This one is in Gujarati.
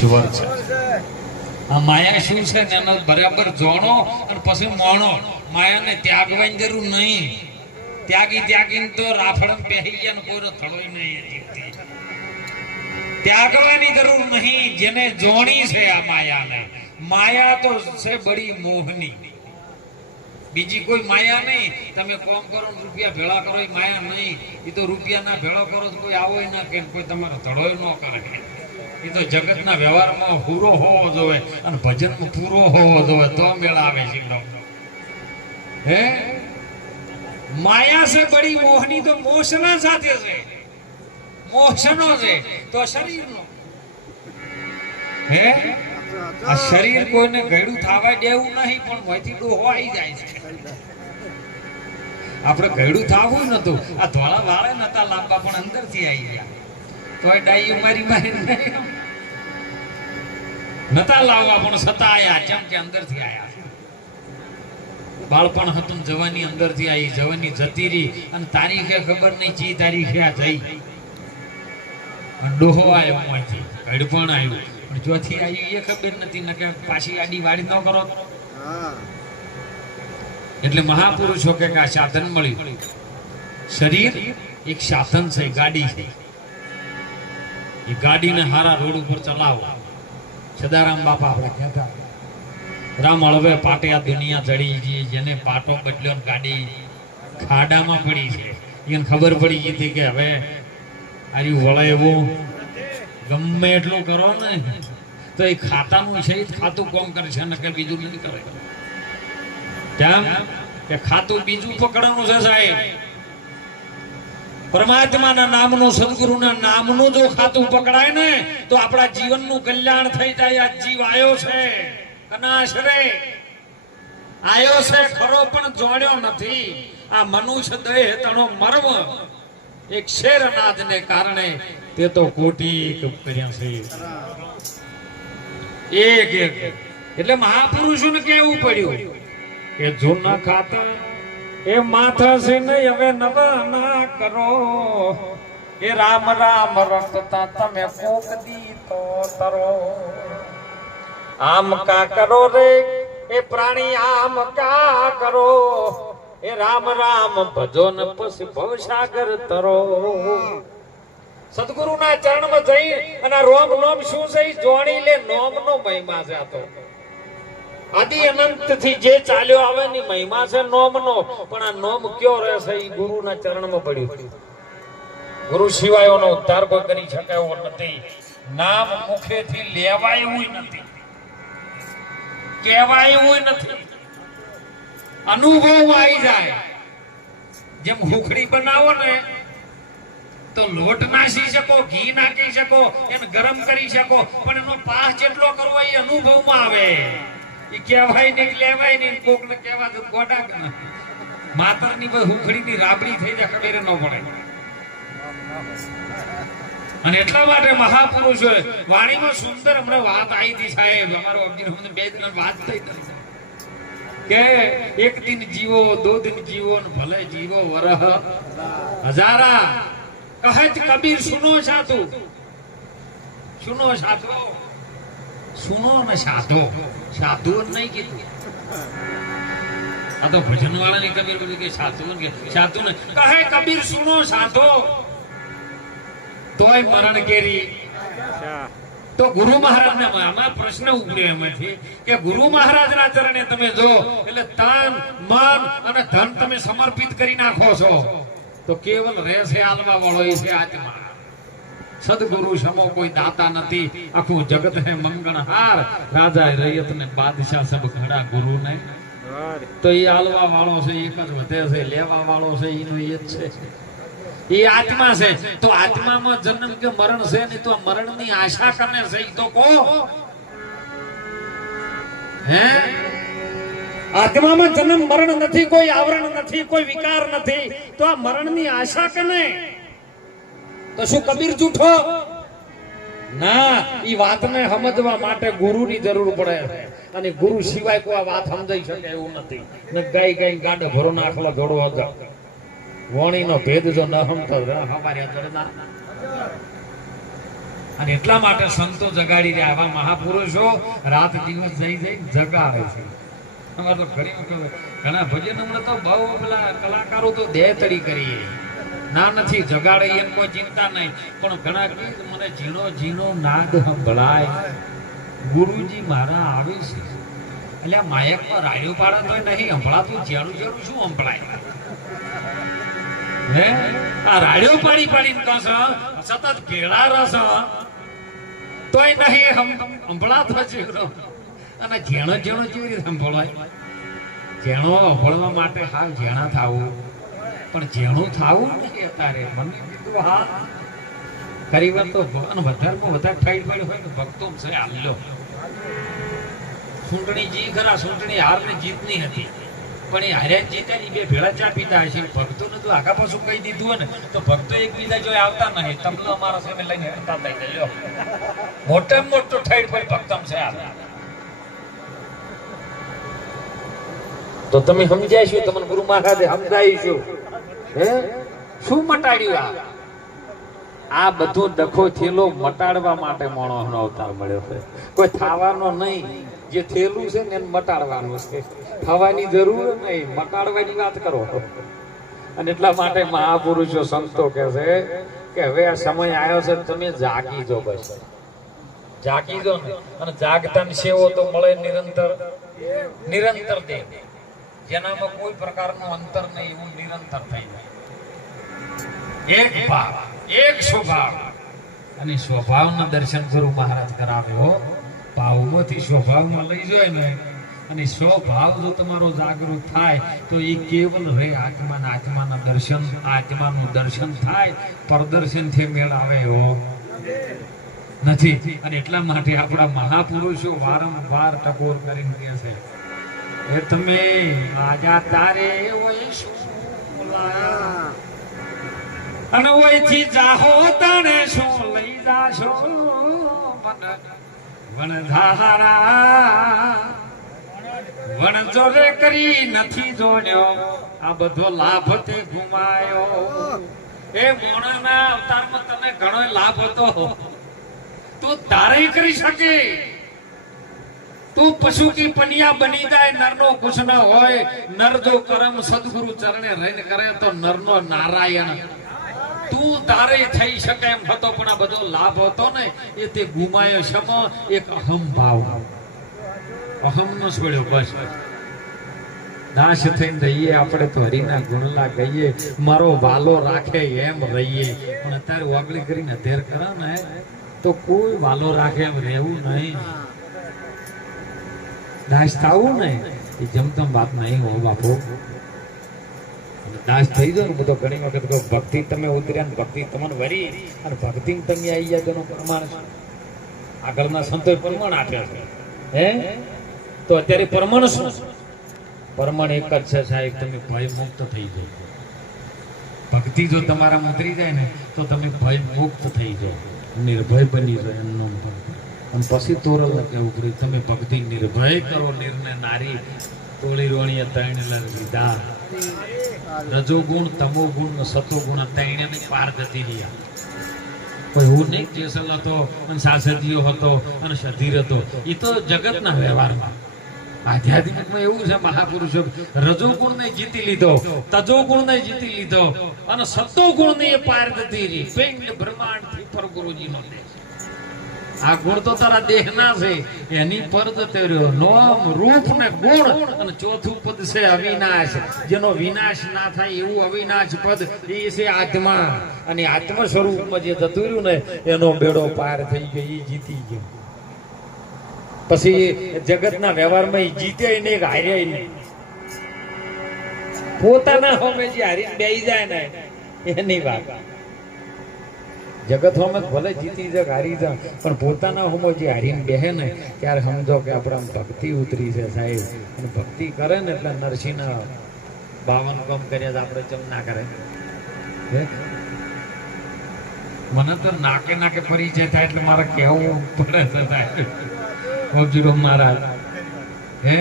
ઈશ્વર છે. આ માયા શું છે ને એનો બરાબર જોણો અને પછી મોણો. માયાને ત્યાગવાની જરૂર નહીં. ત્યાગીને તો રાફડમ પહેરી ગયા ને કોઈનો થડોય નહીં. ત્યાગવાની જરૂર નહીં. જેને જોણી છે આ માયાને, માયા તો છે બડી મોહની, બીજી કોઈ માયા નહીં. તમે કોમ કરો રૂપિયા ભેળા કરો એ માયા નહીં. એ તો રૂપિયા ના ભેળો કરો તો કોઈ આવો ના કે કોઈ તમારો ધડોય ન કરે. એ તો જગતના વ્યવહારમાં પૂરો હોવો જોઈએ અને ભજનમાં પૂરો હોવો જોઈએ તો મેળ આવે છે. હે માયા છે બડી મોહની, તો મોશના સાથે છે. મોશનો છે તો શરીરનો. હે આ શરીર કોઈને ગળું થાવા દેવું નહીં, પણ મોયથી ડોહો આવી જાય છે. આપણે ગળું થાવું નતું. આ ધોળા વાળે નતા લાંબા પણ અંદરથી આવી ગયા. તોય ડાઈ મારી નતા લાવવા પણ છતાં આયા. જેમ કે અંદરથી આયા. બાળપણ હતું જવાની અંદરથી આવી, જવાની જતી રહી અને તારીખે ખબર નહીં ચી તારીખે આ જઈ. ડોહો આવ્યો મોયથી, ગળપણ આવ્યું, પણ જોથી આવ્યું એ ખબર નથી. ને કે પાછી આડી વાડી ન કરો. એટલે મહાપુરુષો કે આ સાધન મળ્યું. શરીર એક સાધન છે, ગાડી છે. એ ગાડીને હારા રોડ ઉપર ચલાવો. સદારામ બાપા આપણે કહેતા, રામ હળવે પાટે આ દુનિયા ચડી ગઈ. જેને પાટો બદલ્યો ને ગાડી ખાડામાં પડી છે, એને ખબર પડી ગઈ હતી કે હવે આર્યું વળે એવું ગમે એટલું કરો ને તો એ ખાતાનું છે, ખાતું કોમ કરે છે ને કે બીજું નહીં કરે. કેમ કે ખાતું બીજું પકડવાનું છે સાહેબ. પરમાત્માના નામનું, સદગુરુના નામનું જો ખાતું પકડાય ને તો આપણા જીવનનું કલ્યાણ થઈ જાય. આ જીવ આયો છે કનાશ રે, આયો છે ખરો પણ જોડ્યો નથી. આ મનુષ્ય દેહ તણો મર્મ, એક શેર અનાજને કારણે તે તો કોટી કર્યા છે. એક એટલે મહાપુરુષોને કેવું પડ્યું કે જૂના ખાતા એ માથા છે નહીં હવે નવા ના કરો. એ રામ રામ રટતા તમે કોક દી તો તરો. આમ કા કરો રે એ પ્રાણી, આમ કા કરો. એ રામ રામ ભજો ને પછી ભવસાગર તરો. સદગુરુના ચરણમાં જઈ અને રોમ નોમ શું છે જોણી લે. નોમનો મહિમા છે. આ તો આદિ અનંત થી જે ચાલ્યો આવે ની મહિમા છે નોમનો. પણ આ નોમ કયો રહેશે એ ગુરુના ચરણમાં પડ્યું. ગુરુ સિવાય એનો ઉદ્ધાર કોઈ કરી શકે એવો નથી. નામ મુખેથી લેવાય એવું નથી, કહેવાય એવું નથી. અનુભવ આવી જાય. જેમ હુખડી બનાવો ને તો લોટ નાખી શકો, ઘી નાખી શકો, એને ગરમ કરી શકો, પણ એનો પાસ જેટલો કરવો એ અનુભવમાં આવે. એ કહેવાય નહીં, લેવાય નહીં. કોક ને કહેવા તો ગોડા માતરની હુખડીની રાબડી થઈ જાય ખબર ન પડે. અને એટલા માટે મહાપુરુષો વાણીમાં સુંદર હમણાં વાત આવી હતી સાહેબ. અમારો અબ્દુલ બે દિન વાત થઈ કે એક દિન જીવો, દો દિન જીવો ને ભલે જીવો વરહ હજારા. કહે કબીર સુનો સાધુ, સુનો સાધુ, સુનો ને સાધો. સાધુ નહીં કીધું. આ તો ભજન વાળાની કબીર બોલી કે સાધુ ને સાધુ ને કહે કબીર સુનો સાધો તોય મરણ કેરી. તો ગુરુ મહારાજ ને આમાં પ્રશ્ન ઉભર્યો એમાંથી કે ગુરુ મહારાજ ના ચરણે તમે જો એટલે તન મન અને ધન તમે સમર્પિત કરી નાખો છો તો કેવલ રહેશે આલવા વાળો એ છે આત્મા. સદગુરુ સમો કોઈ દાતા નથી. આખું જગત હે મંગણહાર, રાજા રૈયત ને બાદશાહ સબ ઘડા ગુરુ ને. તો એ આલવા વાળો છે, એક જ વધે છે. લેવા વાળો છે એનો એ જ છે. એ આત્મા છે. તો આત્મામાં જન્મ કે મરણ છે ને તો મરણની આશા કરે છે તો કહો. હે આત્મામાં જન્મ મરણ નથી, કોઈ આવરણ નથી, કોઈ વિકાર નથી, તો આ મરણની આશા કને? તો શું કબીર જૂઠો? ના, ઈ વાતને સમજવા માટે ગુરુની જરૂર પડે છે. અને ગુરુ સિવાય કોઈ આ વાત સમજાઈ શકે એવું નથી. ને ગાય ગાય ગાડો ભરો નાખલો જોડો હતા. વાણીનો ભેદ જો ન સમજો હમારે જડના. અને એટલા માટે સંતો જગાડી રહ્યા. આવા મહાપુરુષો રાત દિવસ જઈ જગાડે છે. અમારે તો ઘણી વખત ઘણા ભજનોમાં તો બહુ પેલા કલાકારો તો દેતડી કરીએ ના નથી જગાડે એમ કોઈ ચિંતા નહીં, પણ ઘણા ગીત મને ઝીણો ઝીણો નાદ સંભળાય, ગુરુજી મારા આવે છે. એટલે આ માયકમાં રાડ્યું પાડે તો નહીં સંભળાતું, ઝેરું ઝેરું શું સંભળાય હે? આ રાડ્યો પાડી પાડીને કસ સતત ભેળા રસ તોય નહીં સંભળાતો છે. અને ઝેણો ઝેણો કેવી રીતે સંભળાય? ઝેણો સંભળવા માટે હાલ ઝેણા થવું, પણ ઝેણું થવું નથી અત્યારે. મને કીધું હા ખરી વાત તો વધારેમાં વધારે ઠાઈ પડ્યું હોય ને ભક્તો છે હાલ્યો. સૂંટણી જી ખરા, સૂંટણી હાર ને જીતની હતી, પણ એ હાર્યા જીત્યા બે ભેળા ચા પીતા હશે. ભક્તોને તો આગા પાછું કહી દીધું હોય ને તો ભક્તો એકબીજા જો આવતા નહીં, તમલો અમારા સામે લઈને હેરતા થઈ જાય. મોટામાં મોટો ઠાઈ પડી ભક્તમ છે હાલ. તો તમે સમજાય શું? તમને ગુરુ મહારાજે સમજાવીશું હે શું મટાડ્યું? આ બધું ડખો થેલો મટાડવા માટે માણસનો અવતાર મળ્યો છે, કોઈ થવાનો નહીં. જે થેલું છે ને એને મટાડવાનું છે, થવાની જરૂર નહીં, મટાડવાની વાત કરો. અને એટલા માટે મહાપુરુષો સંતો કહે છે કે હવે આ સમય આવ્યો છે, તમે જાગી જો. બસ જાગી જો ને, અને જાગતા સેવો તો મળે નિરંતર. નિરંતર દેવ જેનામાં કોઈ પ્રકારનું અંતર નહીં, એવું નિરંતર થઈ જાય. એક ભાવ, એક સ્વભાવ. અને સ્વભાવના દર્શન કરું મહારાજ કરાવ્યો. ભાવમાંથી સ્વભાવમાં લઈ જાય ને, અને સ્વભાવ જો તમારો જાગૃત થાય તો એ કેવલ રે આત્માના. આત્માના દર્શન, આત્માનું દર્શન થાય, પરદર્શનથી મેળ આવે એવો નથી. અને એટલા માટે આપણા મહાપુરુષો વારંવાર ટકોર કરીને કહે છે એ તમે રાજા તારે હોય શું અને ઓયથી જાહો તને શું લઈ જાશો વણધારા વણ જોરે કરી નથી જોડ્યો, આ બધો લાભ તે ગુમાયો. એ મોણાના અવતારમાં તને ઘણો લાભ હતો, તું તારે કરી શકે. તું પશુ કી પનિયા બની જાય, નરનો કુછ ન હોય. નર જો કરમ સદગુરુ ચરણે રહીને કરે તો નરનો નારાયણ. તું તારે થઈ શકે એમ હતો, પણ આ બધો લાભ હતો ને એ તે ગુમાયો. શમો એક અહમ ભાવ, અહમ નો છોડ્યો. બસ દાસ થઈને રહીએ આપણે તો હરિના ગુણલા કહીએ, મારો વાલો રાખે એમ રહીએ. પણ અત્યારે વાગળી કરીને ધેર કરો ને તો કોઈ વાલો રાખે એમ રહેવું નહીં. દાસ થવું ને એ જમતમ વાત નહીં હો બાપુ. દાસ થઈ જાવ ને બધો ઘણી વખત ભક્તિ તમે ઉતર્યા ને ભક્તિ તમને વરી અને ભક્તિ તમે આવી ગયા તેનું પ્રમાણ આગળના સંતોએ પ્રમાણ આપ્યા છે હે. તો અત્યારે પ્રમાણ શું? પ્રમાણ એક જ છે સાહેબ, તમે ભય મુક્ત થઈ જાઓ. ભક્તિ જો તમારા ઉતરી જાય ને તો તમે ભય મુક્ત થઈ જાઓ, નિર્ભય બની જાય એમનો. અને પછી તોરલ કેવું કર્યું, તમે ભક્તિ નિર્ભય કરો. નિર્ણય નારી તોળી રોણીએ ત્રણ લીધા. રજોગુણ, તમોગુણ, સતોગુણ ત્રણે પાર જતી રહ્યા. કોઈ હું નહીં જેસલ હતો અને સાસદીયો હતો અને સધીર હતો, એ તો જગતના વ્યવહારમાં. આધ્યાત્મિકમાં એવું છે મહાપુરુષો રજોગુણ ને જીતી લીધો, તજોગુણ ને જીતી લીધો અને સતોગુણ ને પાર જતી રહી. પિંડ બ્રહ્માંડ થી પર ગુરુજીનો દેશ. આ ગુણ તો તારા દેહના છે, એની પર જતો રહ્યો. નોમ, રૂપ ને ગુણ. અને ચોથું પદ છે અવિનાશ, જેનો વિનાશ ના થાય એવું અવિનાશ પદ એ છે આત્મા. અને આત્મ સ્વરૂપમાં જે જતું રહ્યું ને એનો બેડો પાર થઈ ગયો, એ જીતી ગયો. પછી જગતના વ્યવહારમાં એ જીતે નહીં, હાર્યા નહીં. પોતાના હોમે જે હારી બેસી જાય ને એની વાત. જગત હોમે ભલે જીતી જાય હારી જાય, પણ પોતાના હોમો જે હારીને બેહે ને ત્યારે સમજો કે આપણા ભક્તિ ઉતરી છે સાહેબ. અને ભક્તિ કરે ને એટલે નરસિંહના 52 કામ કર્યા આપણે ચમ ના કરે. મને તો નાકે નાકે પરિચય થાય એટલે મારે કેવું પડે છે સાહેબ. મહારાજ હે